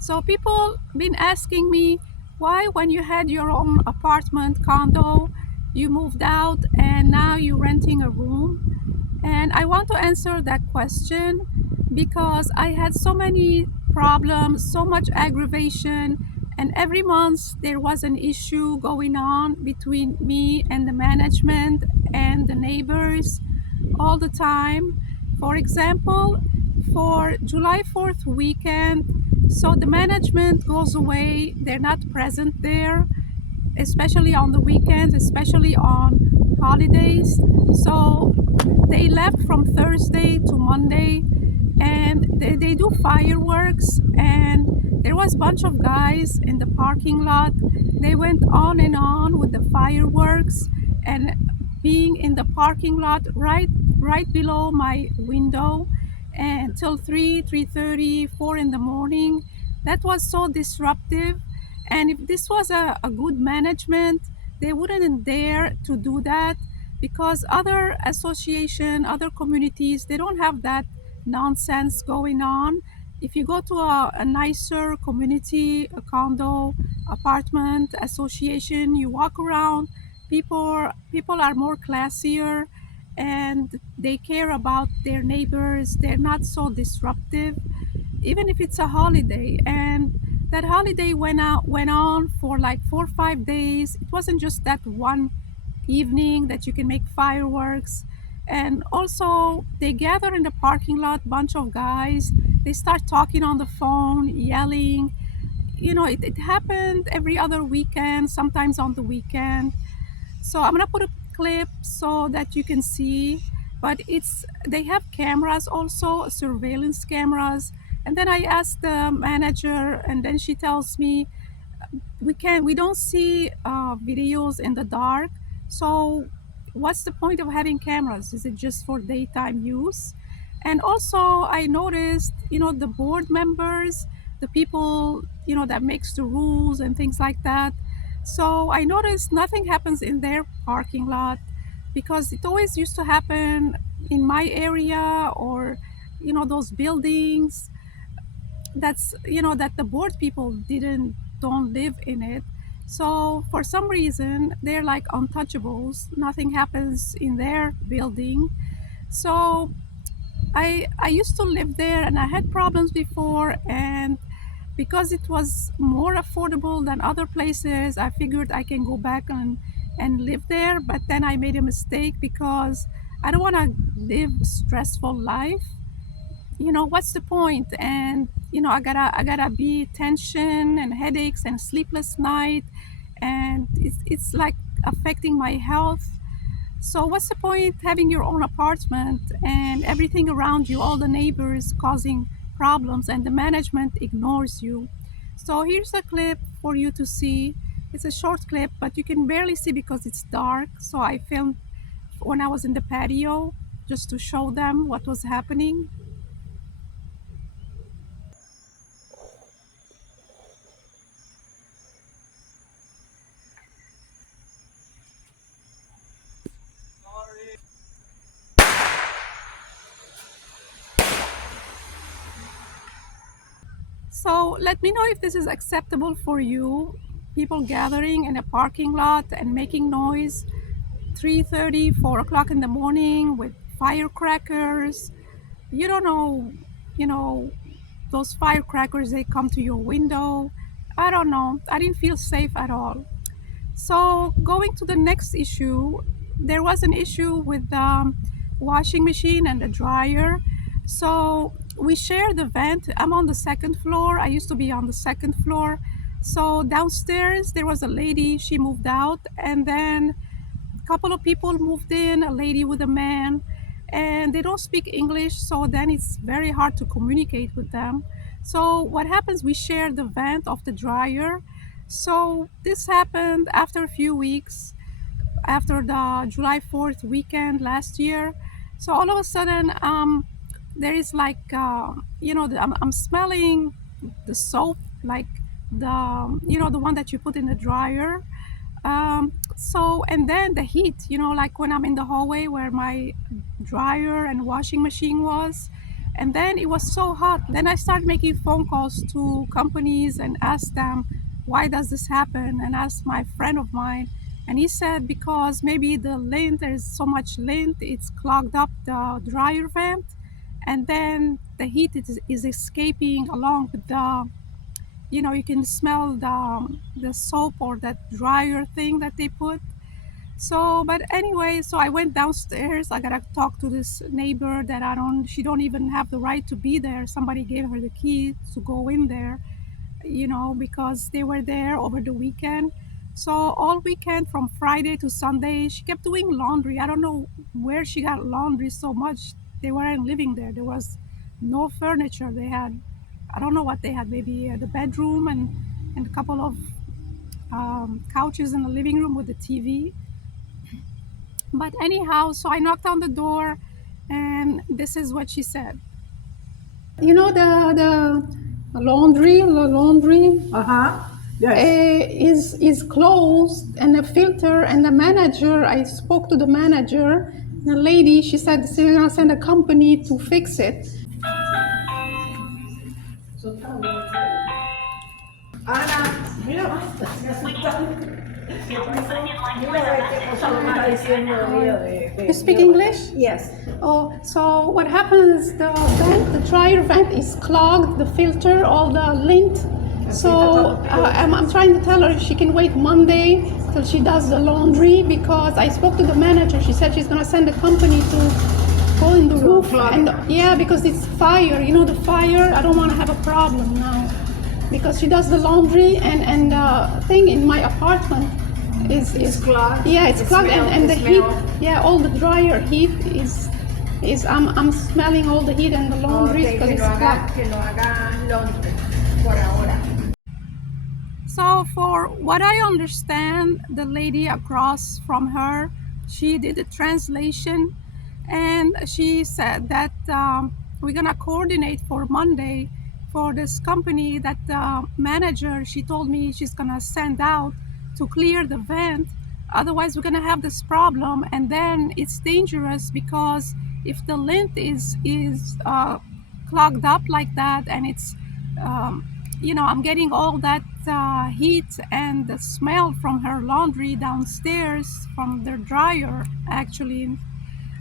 So people been asking me why, when you had your own apartment condo, you moved out and now you're renting a room. And I want to answer that question because I had so many problems, so much aggravation, and every month there was an issue going on between me and the management and the neighbors all the time. For example, for July 4th weekend, so the management goes away, they're not present there, especially on the weekends, especially on holidays. So they left from Thursday to Monday, and they do fireworks, and there was a bunch of guys in the parking lot. They went on and on with the fireworks, and being in the parking lot right below my window until 3:30, 4 in the morning. That was so disruptive. And if this was a good management, they wouldn't dare to do that, because other association, other communities, they don't have that nonsense going on. If you go to a nicer community, a condo, apartment association, you walk around, people are more classier, and they care about their neighbors. They're not so disruptive, even if it's a holiday. And that holiday went on for like 4 or 5 days. It wasn't just that one evening that you can make fireworks. And also they gather in the parking lot, bunch of guys, they start talking on the phone, yelling. It happened every other weekend, sometimes on the weekend. So I'm gonna put a clip so that you can see. But they have cameras also, surveillance cameras. And then I asked the manager, and then she tells me we don't see videos in the dark. So what's the point of having cameras? Is it just for daytime use? And also I noticed, the board members, the people, that makes the rules and things like that. So I noticed nothing happens in their parking lot, because it always used to happen in my area, or those buildings that the board people didn't don't live in it. So for some reason they're like untouchables, nothing happens in their building. So I used to live there, and I had problems before, and because it was more affordable than other places, I figured I can go back and live there. But then I made a mistake, because I don't want to live stressful life. What's the point? And I gotta be tension and headaches and sleepless night, and it's like affecting my health. So what's the point having your own apartment and everything around you, all the neighbors causing problems, and the management ignores you? So here's a clip for you to see. It's a short clip, but you can barely see because it's dark. So I filmed when I was in the patio, just to show them what was happening. So let me know if this is acceptable for you. People gathering in a parking lot and making noise 3:30, 4 o'clock in the morning with firecrackers. You don't know, you know, those firecrackers, they come to your window. I don't know. I didn't feel safe at all. So going to the next issue, there was an issue with the washing machine and the dryer. So we share the vent. I'm on the second floor. I used to be on the second floor. So downstairs there was a lady. She moved out, and then a couple of people moved in. A lady with a man, and they don't speak English. So then it's very hard to communicate with them. So what happens? We share the vent of the dryer. So this happened after a few weeks, after the July 4th weekend last year. So all of a sudden, there is like, I'm smelling the soap, like the one that you put in the dryer. So, and then the heat, like when I'm in the hallway where my dryer and washing machine was. And then it was so hot. Then I started making phone calls to companies and asked them, why does this happen? And asked my friend of mine. And he said, because maybe the lint, there's so much lint, it's clogged up the dryer vent. And then the heat is escaping along with the, you can smell the soap or that dryer thing that they put. So, but anyway, so I went downstairs. I gotta talk to this neighbor that she don't even have the right to be there. Somebody gave her the key to go in there, because they were there over the weekend. So all weekend from Friday to Sunday, she kept doing laundry. I don't know where she got laundry so much. They weren't living there. There was no furniture. They had, I don't know what they had, maybe the bedroom and a couple of couches in the living room with the TV. But anyhow, so I knocked on the door, and this is what she said. The laundry Yes. is closed, and the filter and the manager. I spoke to the manager. The lady, she said she's gonna send a company to fix it. So tell me. Ana, mira, me asustan. Mira, qué cosa lo que está diciendo ella You speak English? Yes. Oh, so what happens? The dryer vent is clogged. The filter, all the lint. So I'm trying to tell her she can wait Monday till she does the laundry, because I spoke to the manager. She said she's gonna send a company to go in the roof, and yeah, because it's fire. The fire. I don't want to have a problem now, because she does the laundry, and thing in my apartment is clogged. Yeah, it's clogged, and the heat. smell. Yeah, all the dryer heat is I'm smelling all the heat and the laundry because it's clogged. Que lo haga laundry por ahora. So, for what I understand, the lady across from her, she did a translation, and she said that we're gonna coordinate for Monday for this company that the manager, she told me she's gonna send out to clear the vent. Otherwise, we're gonna have this problem, and then it's dangerous, because if the lint is clogged up like that, and it's I'm getting all that heat and the smell from her laundry downstairs from their dryer, actually.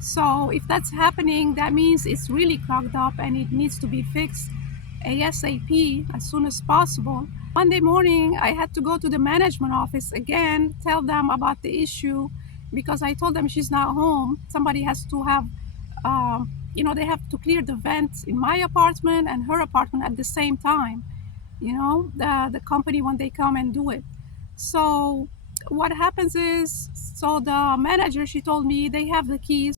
So if that's happening, that means it's really clogged up and it needs to be fixed ASAP, as soon as possible. Monday morning, I had to go to the management office again, tell them about the issue, because I told them she's not home. Somebody has to have, they have to clear the vents in my apartment and her apartment at the same time, the company, when they come and do it. So what happens is, so the manager, she told me they have the keys.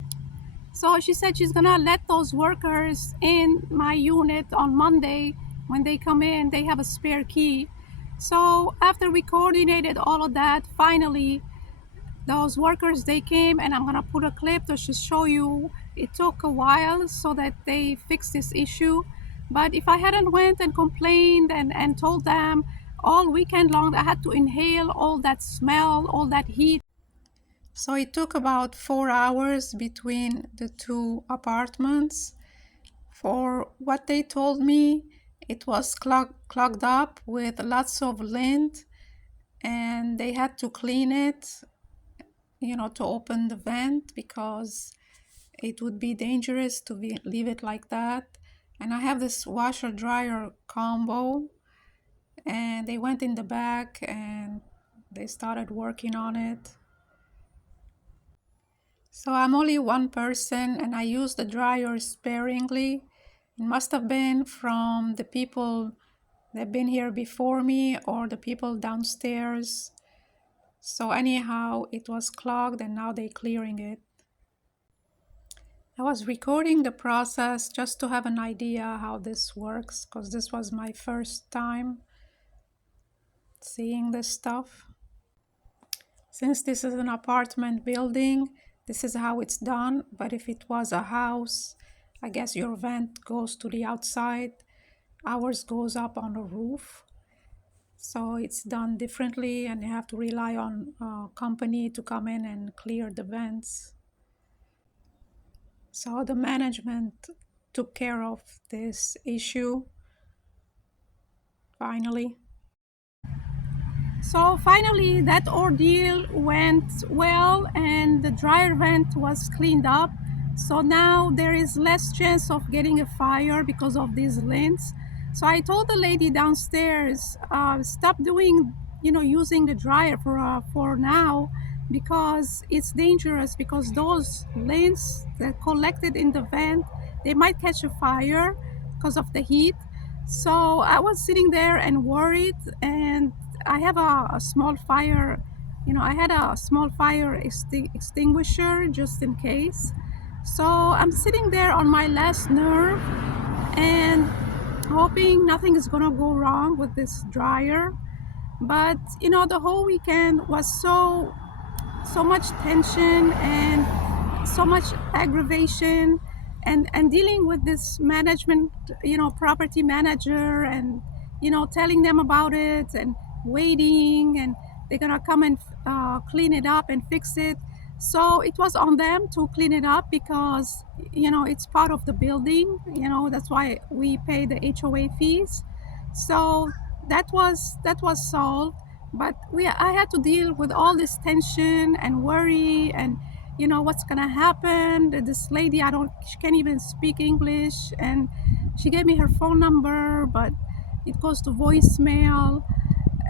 So she said she's gonna let those workers in my unit on Monday. When they come in, they have a spare key. So after we coordinated all of that, finally those workers, they came, and I'm gonna put a clip to just show you. It took a while so that they fixed this issue, but if I hadn't went and complained and told them all weekend long, I had to inhale all that smell, all that heat. So it took about 4 hours between the two apartments. For what they told me, it was clogged up with lots of lint, and they had to clean it, to open the vent, because it would be dangerous to leave it like that. And I have this washer dryer combo, and they went in the back and they started working on it. So I'm only one person, and I use the dryer sparingly. It must have been from the people that have been here before me, or the people downstairs. So anyhow, it was clogged, and now they're clearing it. I was recording the process just to have an idea how this works, because this was my first time seeing this stuff. Since this is an apartment building, this is how it's done. But if it was a house, I guess your vent goes to the outside. Ours goes up on the roof. So it's done differently, and you have to rely on a company to come in and clear the vents. So the management took care of this issue finally. So finally, that ordeal went well and the dryer vent was cleaned up. So now there is less chance of getting a fire because of these lints. So I told the lady downstairs, stop doing, using the dryer for now because it's dangerous because those lints that collected in the vent, they might catch a fire because of the heat. So I was sitting there and worried, and I have a small fire, I had a small fire extinguisher just in case. So I'm sitting there on my last nerve and hoping nothing is gonna go wrong with this dryer. But the whole weekend was so much tension and so much aggravation, and dealing with this management, property manager, and telling them about it and waiting, and they're gonna come and clean it up and fix it. So it was on them to clean it up because it's part of the building, that's why we pay the HOA fees. So that was solved, but I had to deal with all this tension and worry, and what's gonna happen. This lady, she can't even speak English, and she gave me her phone number, but it goes to voicemail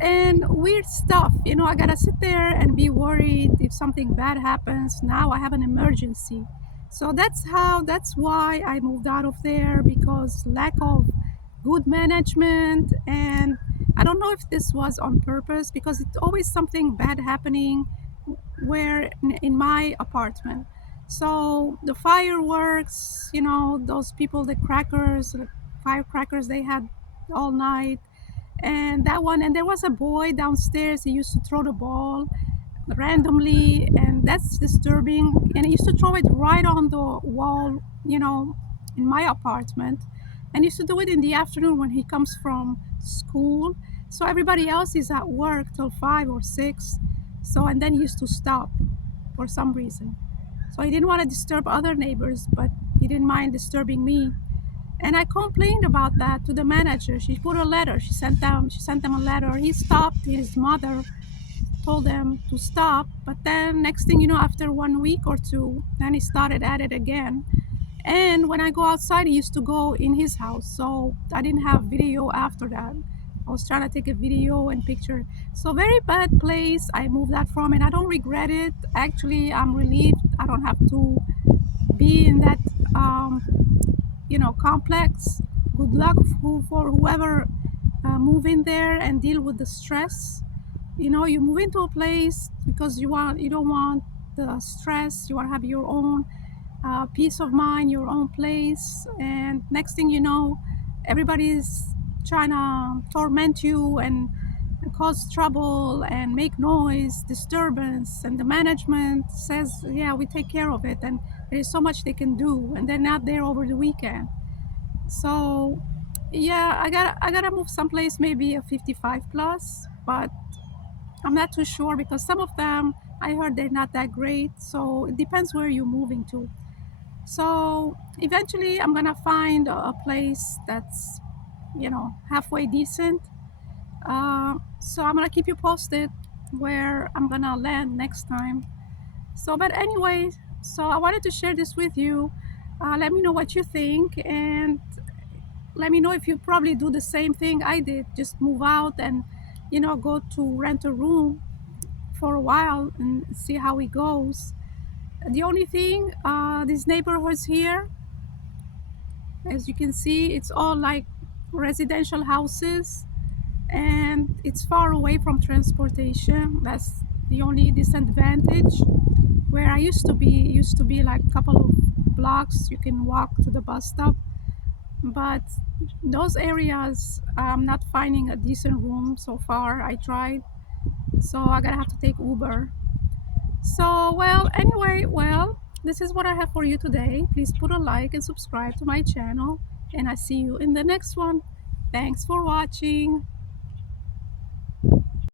and weird stuff. I gotta sit there and be worried if something bad happens. Now I have an emergency. So that's why I moved out of there, because lack of good management. And I don't know if this was on purpose, because it's always something bad happening where in my apartment. So the fireworks, those people, the crackers, the firecrackers they had all night, and that one. And there was a boy downstairs, he used to throw the ball randomly, and that's disturbing, and he used to throw it right on the wall, in my apartment, and he used to do it in the afternoon when he comes from school, so everybody else is at work till 5 or 6. So and then he used to stop for some reason. So he didn't want to disturb other neighbors, but he didn't mind disturbing me. And I complained about that to the manager. She put a letter. She sent them a letter. He stopped. His mother told them to stop. But then next thing you know, after 1 week or two, then he started at it again. And when I go outside, he used to go in his house. So I didn't have video after that. I was trying to take a video and picture. So very bad place. I moved that from, and I don't regret it. Actually, I'm relieved I don't have to be in that complex. Good luck for whoever move in there and deal with the stress. You move into a place because you don't want the stress. You want to have your own peace of mind, your own place, and next thing you know, everybody's trying to torment you and cause trouble and make noise, disturbance, and the management says, yeah, we take care of it, and there's so much they can do, and they're not there over the weekend. So yeah, I gotta move someplace, maybe a 55 plus, but I'm not too sure because some of them I heard they're not that great. So it depends where you're moving to. So eventually I'm gonna find a place that's halfway decent. So I'm gonna keep you posted where I'm gonna land next time. So but anyway, so I wanted to share this with you. Let me know what you think, and let me know if you probably do the same thing I did. Just move out and go to rent a room for a while and see how it goes. The only thing, these neighborhoods here, as you can see, it's all like residential houses, and it's far away from transportation. That's the only disadvantage. Where I used to be like a couple of blocks you can walk to the bus stop, but those areas I'm not finding a decent room so far. I tried, so I gotta have to take Uber. So, well, anyway, well, this is what I have for you today. Please put a like and subscribe to my channel, and I see you in the next one. Thanks for watching.